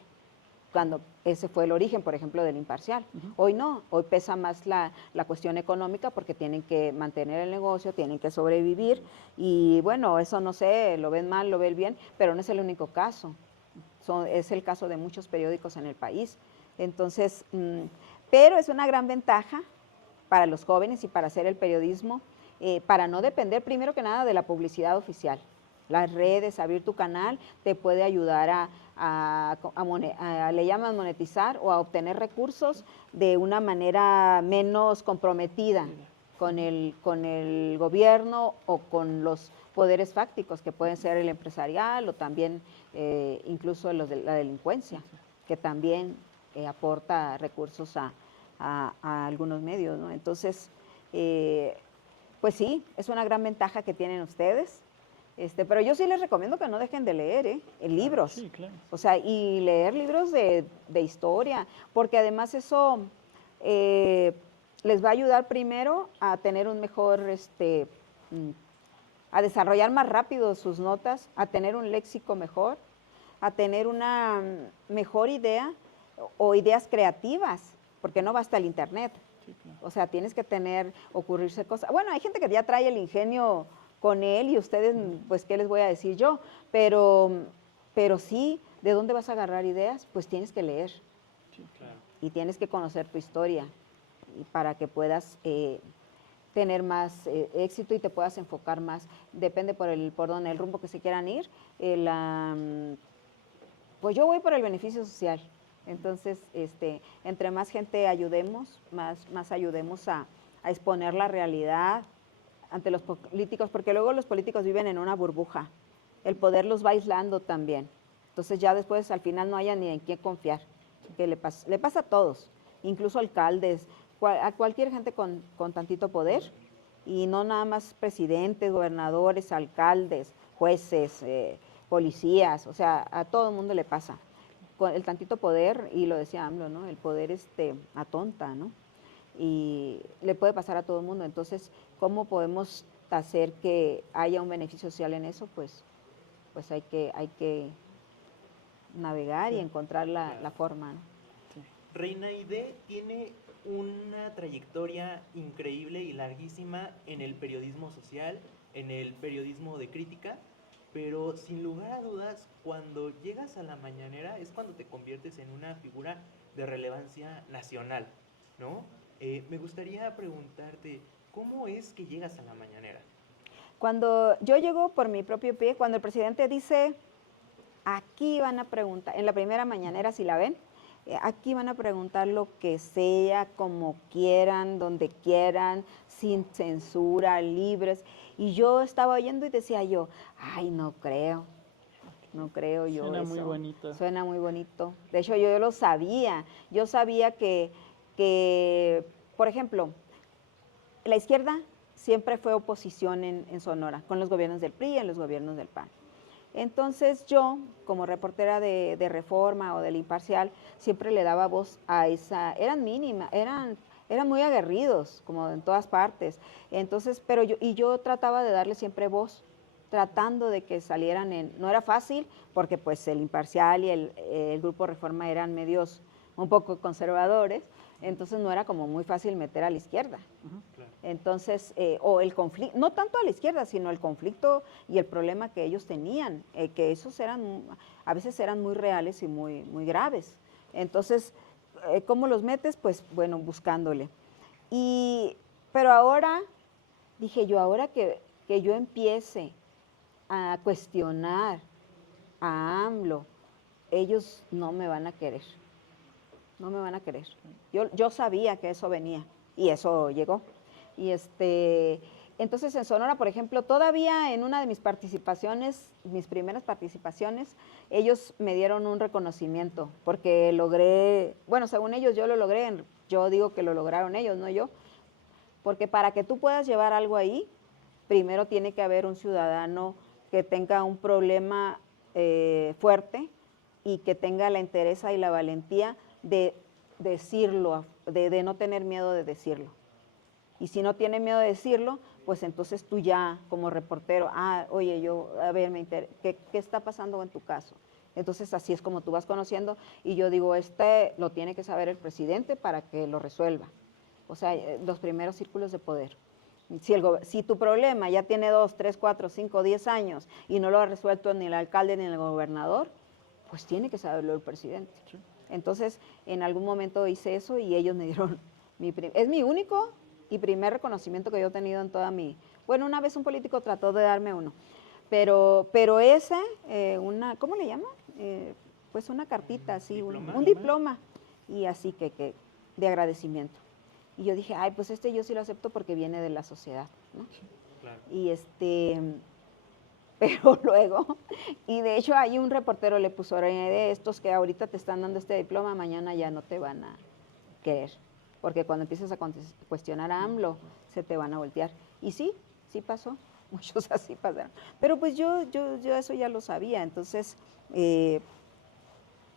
cuando ese fue el origen, por ejemplo, del imparcial. Hoy no, hoy pesa más la cuestión económica porque tienen que mantener el negocio, tienen que sobrevivir y bueno, eso no sé, lo ven mal, lo ven bien, pero no es el único caso, es el caso de muchos periódicos en el país. Entonces, pero es una gran ventaja para los jóvenes y para hacer el periodismo, para no depender primero que nada de la publicidad oficial. Las redes, abrir tu canal, te puede ayudar le llaman monetizar o a obtener recursos de una manera menos comprometida con el gobierno o con los poderes fácticos que pueden ser el empresarial o también incluso los de la delincuencia, que también aporta recursos a algunos medios, ¿no? Entonces, pues sí, es una gran ventaja que tienen ustedes. Pero yo sí les recomiendo que no dejen de leer, en libros. Sí, claro. O sea, y leer libros de historia, porque además eso les va a ayudar primero a tener un mejor, mm, a desarrollar más rápido sus notas, a tener un léxico mejor, a tener una mejor idea o ideas creativas, porque no basta el internet. Sí, claro. O sea, tienes que ocurrirse cosas. Bueno, hay gente que ya trae el ingenio con él y ustedes, pues, ¿qué les voy a decir yo? Pero sí, ¿de dónde vas a agarrar ideas? Pues tienes que leer Sí, Claro. y tienes que conocer tu historia y para que puedas tener más éxito y te puedas enfocar más. Depende por donde el rumbo que se quieran ir. Pues yo voy por el beneficio social. Entonces, entre más gente ayudemos, más ayudemos a exponer la realidad ante los políticos, porque luego los políticos viven en una burbuja. El poder los va aislando también. Entonces ya después al final no haya ni en quién confiar. Que le pasa a todos, incluso alcaldes, a cualquier gente con tantito poder, y no nada más presidentes, gobernadores, alcaldes, jueces, policías, o sea, a todo el mundo le pasa. Con el tantito poder, y lo decía AMLO, ¿no? El poder atonta, ¿no? Y le puede pasar a todo el mundo. Entonces, ¿cómo podemos hacer que haya un beneficio social en eso? Pues hay que navegar y encontrar la forma, ¿no? Reina Aide tiene una trayectoria increíble y larguísima en el periodismo social, en el periodismo de crítica, pero sin lugar a dudas, cuando llegas a la mañanera es cuando te conviertes en una figura de relevancia nacional, ¿no? Me gustaría preguntarte, ¿cómo es que llegas a la mañanera? Cuando yo llego por mi propio pie, cuando el presidente dice, aquí van a preguntar, en la primera mañanera, si la ven, aquí van a preguntar lo que sea, como quieran, donde quieran, sin censura, libres. Y yo estaba oyendo y decía yo, ay, no creo yo Suena eso. muy bonito. Suena muy bonito. De hecho, yo lo sabía. Yo sabía que, por ejemplo, la izquierda siempre fue oposición en Sonora, con los gobiernos del PRI y en los gobiernos del PAN. Entonces yo, como reportera de Reforma o del Imparcial, siempre le daba voz a eran mínimas, eran muy aguerridos, como en todas partes. Entonces, yo trataba de darle siempre voz, tratando de que salieran no era fácil, porque pues el Imparcial y el Grupo Reforma eran medios un poco conservadores, entonces no era como muy fácil meter a la izquierda. Claro. Entonces, o el conflicto, no tanto a la izquierda, sino el conflicto y el problema que ellos tenían, que esos a veces eran muy reales y muy graves. Entonces, ¿cómo los metes? Pues bueno, buscándole. Pero ahora, dije yo, ahora que yo empiece a cuestionar a AMLO, ellos no me van a querer. No me van a querer. Yo sabía que eso venía y eso llegó. Y entonces en Sonora, por ejemplo, todavía en una de mis participaciones, mis primeras participaciones, ellos me dieron un reconocimiento porque logré, bueno, según ellos yo lo logré, yo digo que lo lograron ellos, no yo, porque para que tú puedas llevar algo ahí, primero tiene que haber un ciudadano que tenga un problema fuerte y que tenga la entereza y la valentía de decirlo, de no tener miedo de decirlo. Y si no tiene miedo de decirlo, pues entonces tú ya como reportero, oye, a ver, ¿qué está pasando en tu caso? Entonces así es como tú vas conociendo y yo digo, lo tiene que saber el presidente para que lo resuelva. O sea, los primeros círculos de poder. Si tu problema ya tiene 2, 3, 4, 5, 10 años y no lo ha resuelto ni el alcalde ni el gobernador, pues tiene que saberlo el presidente. Entonces, en algún momento hice eso y ellos me dieron es mi único y primer reconocimiento que yo he tenido en toda bueno, una vez un político trató de darme uno, pero ese, ¿cómo le llaman? Pues una cartita así, ¿Diploma? un diploma, y así que de agradecimiento. Y yo dije, ay, pues yo sí lo acepto porque viene de la sociedad, ¿no? Claro. Y pero luego, y de hecho ahí un reportero le puso, de estos que ahorita te están dando este diploma, mañana ya no te van a querer, porque cuando empiezas a cuestionar a AMLO, se te van a voltear. Y sí pasó. muchos así pasaron. Pero pues yo eso ya lo sabía, entonces,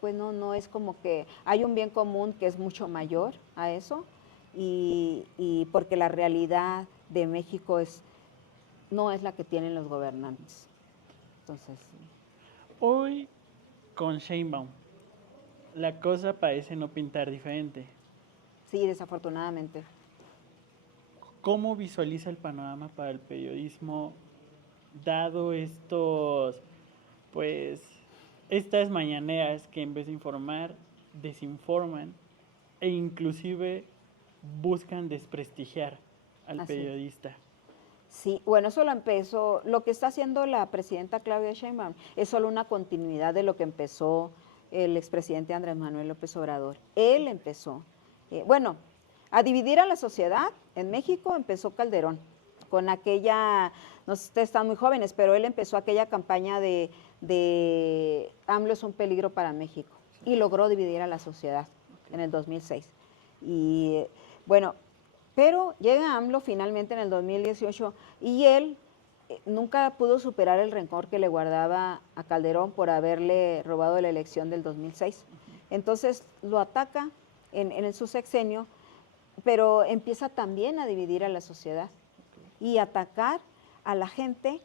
pues no es como que hay un bien común que es mucho mayor a eso, y porque la realidad de México no es la que tienen los gobernantes. Entonces, Hoy, con Sheinbaum, la cosa parece no pintar diferente. sí, desafortunadamente. ¿Cómo visualiza el panorama para el periodismo dado pues, estas mañaneras que en vez de informar, desinforman e inclusive buscan desprestigiar al Así es. periodista? Sí, bueno, eso lo empezó, lo que está haciendo la presidenta Claudia Sheinbaum es solo una continuidad de lo que empezó el expresidente Andrés Manuel López Obrador. Él empezó, bueno, a dividir a la sociedad. En México empezó Calderón, con aquella, no sé, ustedes están muy jóvenes, pero él empezó aquella campaña de AMLO es un peligro para México, y logró dividir a la sociedad en el 2006. Y bueno, pero llega AMLO finalmente en el 2018 y él nunca pudo superar el rencor que le guardaba a Calderón por haberle robado la elección del 2006. Entonces lo ataca en su sexenio, pero empieza también a dividir a la sociedad y atacar a la gente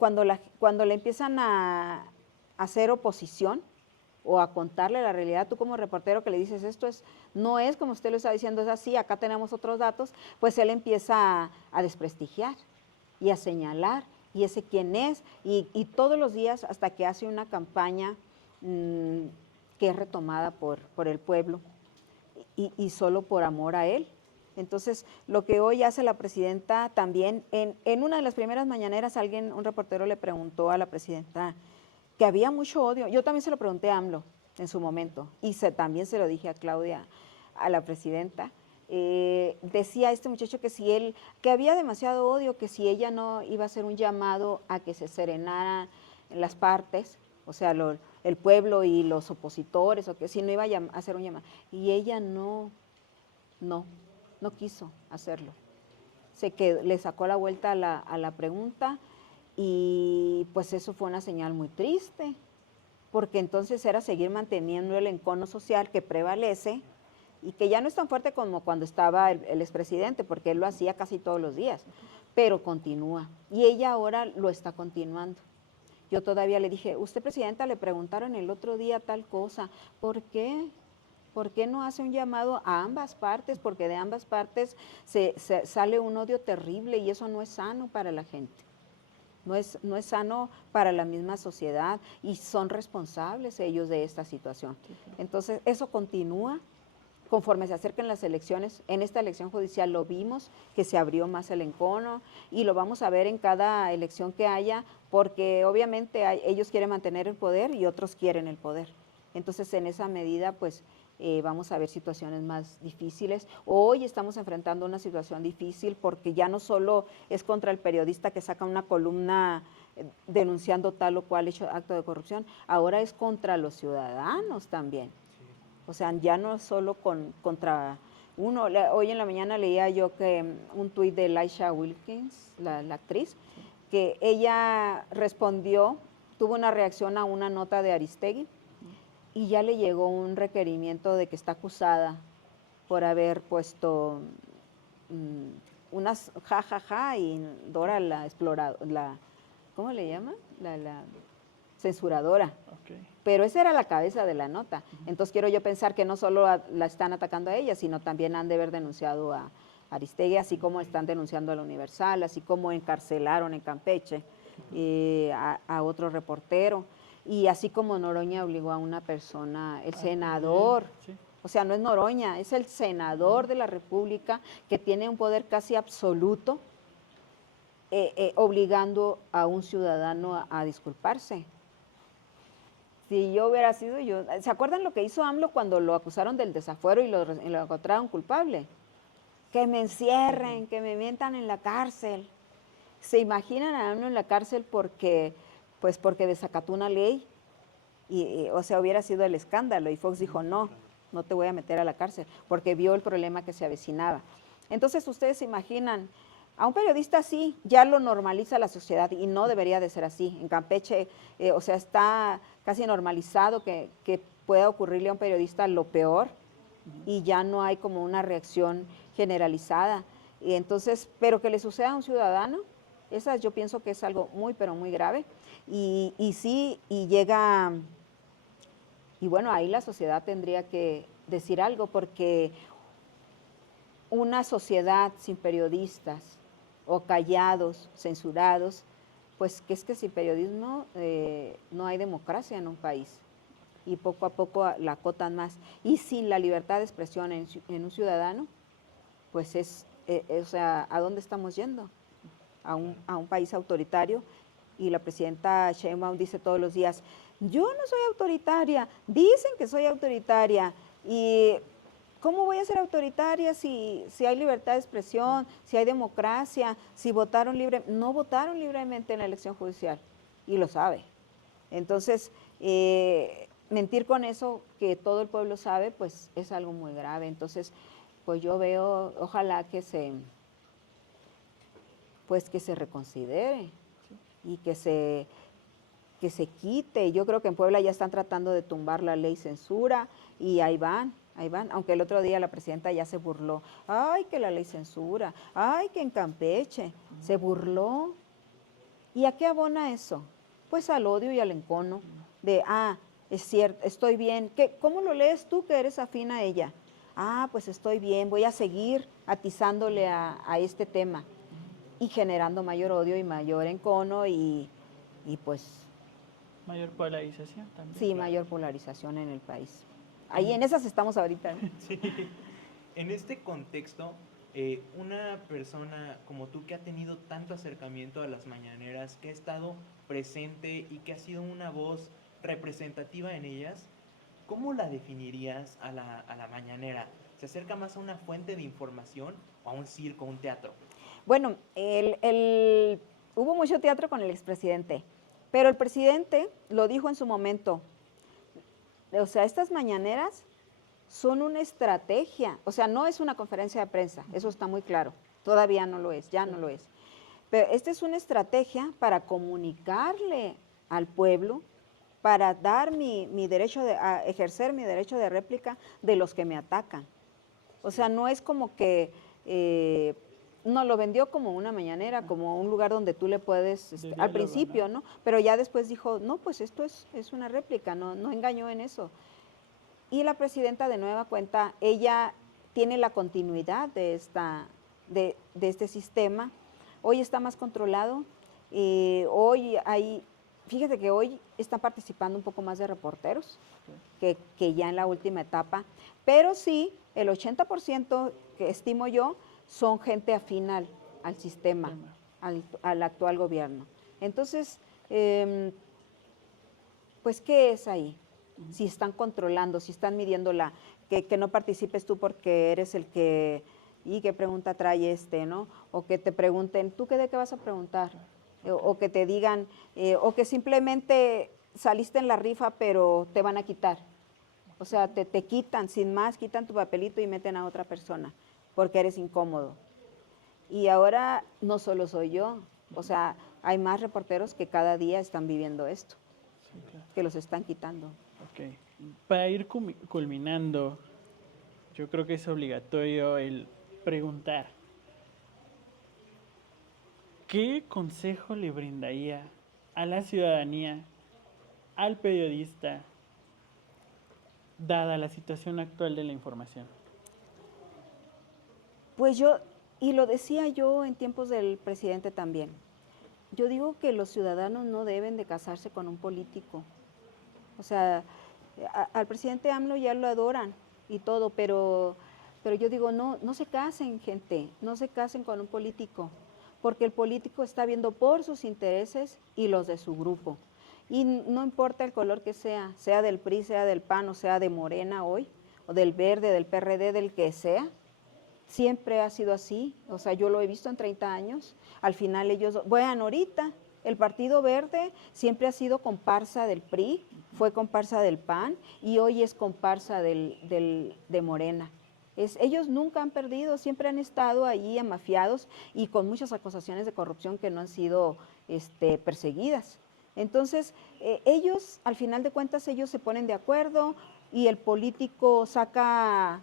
cuando le empiezan a hacer oposición o a contarle la realidad. Tú como reportero que le dices no es como usted lo está diciendo, es así, acá tenemos otros datos, pues él empieza a desprestigiar y a señalar, y ese quién es, y todos los días hasta que hace una campaña que es retomada por el pueblo y solo por amor a él. Entonces, lo que hoy hace la presidenta también, en una de las primeras mañaneras un reportero le preguntó a la presidenta que había mucho odio. Yo también se lo pregunté a AMLO en su momento, y también se lo dije a Claudia, a la presidenta. Decía este muchacho que había demasiado odio, que si ella no iba a hacer un llamado a que se serenaran las partes, o sea, el pueblo y los opositores, o que si no iba a hacer un llamado. Y ella no quiso hacerlo. Le sacó la vuelta a la pregunta, y pues eso fue una señal muy triste, porque entonces era seguir manteniendo el encono social que prevalece y que ya no es tan fuerte como cuando estaba el expresidente, porque él lo hacía casi todos los días, pero continúa. Y ella ahora lo está continuando. Yo todavía le dije, usted, presidenta, le preguntaron el otro día tal cosa, ¿por qué? ¿Por qué no hace un llamado a ambas partes? Porque de ambas partes sale un odio terrible, y eso no es sano para la gente. No es sano para la misma sociedad, y son responsables ellos de esta situación. Entonces, eso continúa conforme se acercan las elecciones. En esta elección judicial lo vimos, que se abrió más el encono, y lo vamos a ver en cada elección que haya, porque obviamente ellos quieren mantener el poder y otros quieren el poder. Entonces, en esa medida, pues, vamos a ver situaciones más difíciles. Hoy estamos enfrentando una situación difícil porque ya no solo es contra el periodista que saca una columna denunciando tal o cual acto de corrupción, ahora es contra los ciudadanos también. O sea, ya no solo contra uno. Hoy en la mañana leía yo que un tuit de Laisha Wilkins, la actriz, que ella tuvo una reacción a una nota de Aristegui, y ya le llegó un requerimiento de que está acusada por haber puesto unas jajaja y Dora la exploradora, ¿cómo le llama? La censuradora. Okay. Pero esa era la cabeza de la nota. Entonces quiero yo pensar que no solo la están atacando a ella, sino también han de haber denunciado a Aristegui, así como están denunciando a la Universal, así como encarcelaron en Campeche a otro reportero, y así como Noroña obligó a una persona, el senador, sí. O sea, no es Noroña, es el senador de la República, que tiene un poder casi absoluto, obligando a un ciudadano a disculparse. Si yo hubiera sido yo, ¿se acuerdan lo que hizo AMLO cuando lo acusaron del desafuero y lo encontraron culpable? Que me encierren, que me metan en la cárcel. ¿Se imaginan a AMLO en la cárcel porque desacató una ley? O sea, hubiera sido el escándalo, y Fox dijo, no te voy a meter a la cárcel, porque vio el problema que se avecinaba. Entonces, ustedes se imaginan, A un periodista sí, ya lo normaliza la sociedad y no debería de ser así. En Campeche, o sea, está casi normalizado que pueda ocurrirle a un periodista lo peor y ya no hay como una reacción generalizada. Y entonces, pero que le suceda a un ciudadano, esa yo pienso que es algo muy, pero muy grave. Y sí, y llega, y bueno, ahí la sociedad tendría que decir algo, porque una sociedad sin periodistas o callados, censurados, pues que es que sin periodismo no hay democracia en un país y poco a poco la acotan más. Y sin la libertad de expresión en un ciudadano, pues o sea, ¿a dónde estamos yendo? A un país autoritario. Y la presidenta Sheinbaum dice todos los días, yo no soy autoritaria, dicen que soy autoritaria. Y ¿cómo voy a ser autoritaria si hay libertad de expresión, si hay democracia, si votaron libre? No votaron libremente en la elección judicial y lo sabe. Entonces, mentir con eso que todo el pueblo sabe, pues es algo muy grave. Entonces, pues yo veo, ojalá pues que se reconsidere y que se quite. Yo creo que en Puebla ya están tratando de tumbar la ley censura y ahí van, aunque el otro día la presidenta ya se burló. Ay, que la ley censura, ay, que en Campeche, se burló. ¿Y a qué abona eso? Pues al odio y al encono de, es cierto, estoy bien. ¿Cómo lo lees tú que eres afín a ella? Pues estoy bien, voy a seguir atizándole a este tema y generando mayor odio y mayor encono y pues Mayor polarización también. sí, Claro. mayor polarización en el país. Ahí en esas estamos ahorita. Sí. En este contexto, una persona como tú que ha tenido tanto acercamiento a las mañaneras, que ha estado presente y que ha sido una voz representativa en ellas, ¿cómo la definirías a la mañanera? ¿Se acerca más a una fuente de información o a un circo, un teatro? Bueno, hubo mucho teatro con el expresidente, pero el presidente lo dijo en su momento, o sea, estas mañaneras son una estrategia, o sea, no es una conferencia de prensa, eso está muy claro, todavía no lo es, ya no lo es. Pero esta es una estrategia para comunicarle al pueblo, para dar mi derecho a ejercer mi derecho de réplica de los que me atacan. O sea, no es como que no lo vendió como una mañanera, como un lugar donde tú le puedes, al diálogo, principio, ¿no? Pero ya después dijo, no, pues esto es una réplica, no engañó en eso. Y la presidenta de nueva cuenta, ella tiene la continuidad de este sistema. Hoy está más controlado. Fíjate que hoy están participando un poco más de reporteros que ya en la última etapa, pero sí, el 80% que estimo yo son gente afín al sistema, al actual gobierno. Entonces, pues, ¿qué es ahí? Si están controlando, si están midiendo que no participes tú porque eres el que, y qué pregunta trae ¿no? O que te pregunten, ¿tú de qué vas a preguntar? O que te digan, o que simplemente saliste en la rifa pero te van a quitar. O sea, te quitan, sin más, quitan tu papelito y meten a otra persona porque eres incómodo. Y ahora no solo soy yo, o sea, hay más reporteros que cada día están viviendo esto, Sí, claro. que los están quitando. Ok. Para ir culminando, yo creo que es obligatorio el preguntar, ¿qué consejo le brindaría a la ciudadanía, al periodista, dada la situación actual de la información? Pues y lo decía yo en tiempos del presidente también, yo digo que los ciudadanos no deben de casarse con un político. O sea, al presidente AMLO ya lo adoran y todo, pero yo digo, no se casen, gente, no se casen con un político, porque el político está viendo por sus intereses y los de su grupo. Y no importa el color que sea del PRI, sea del PAN, o sea de Morena hoy, o del Verde, del PRD, del que sea, siempre ha sido así. O sea, yo lo he visto en 30 años. Al final ellos, bueno, ahorita el Partido Verde siempre ha sido comparsa del PRI, fue comparsa del PAN y hoy es comparsa de Morena. Ellos nunca han perdido, siempre han estado ahí amafiados y con muchas acusaciones de corrupción que no han sido perseguidas. Entonces, ellos, al final de cuentas, ellos se ponen de acuerdo y el político saca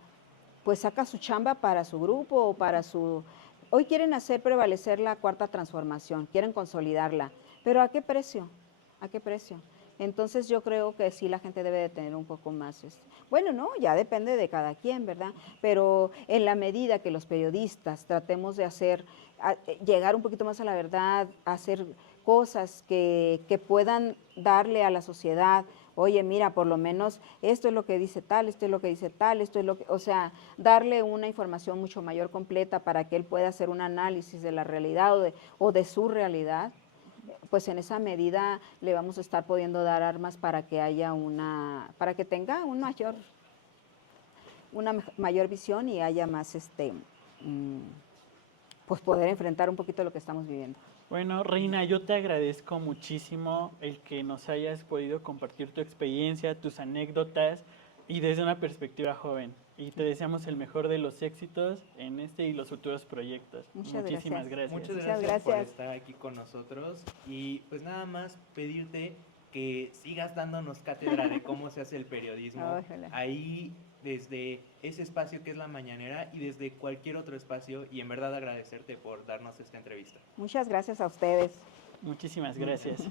su chamba para su grupo o para su... Hoy quieren hacer prevalecer la cuarta transformación, quieren consolidarla, pero ¿a qué precio? ¿A qué precio? Entonces yo creo que sí la gente debe de tener un poco más, bueno, no, ya depende de cada quien, ¿verdad? Pero en la medida que los periodistas tratemos de llegar un poquito más a la verdad, hacer cosas que puedan darle a la sociedad, oye, mira, por lo menos esto es lo que dice tal, esto es lo que dice tal, esto es lo que, o sea, darle una información mucho mayor completa para que él pueda hacer un análisis de la realidad o de su realidad, pues en esa medida le vamos a estar pudiendo dar armas para que haya para que tenga una mayor visión y haya más pues poder enfrentar un poquito lo que estamos viviendo. Bueno, Reina, yo te agradezco muchísimo el que nos hayas podido compartir tu experiencia, tus anécdotas y desde una perspectiva joven. Y te deseamos el mejor de los éxitos en este y los futuros proyectos. Muchísimas gracias. Muchas gracias por estar aquí con nosotros y pues nada más pedirte que sigas dándonos cátedra de cómo se hace el periodismo. Ahí desde ese espacio que es La Mañanera y desde cualquier otro espacio y en verdad agradecerte por darnos esta entrevista. Muchas gracias a ustedes. Muchísimas gracias.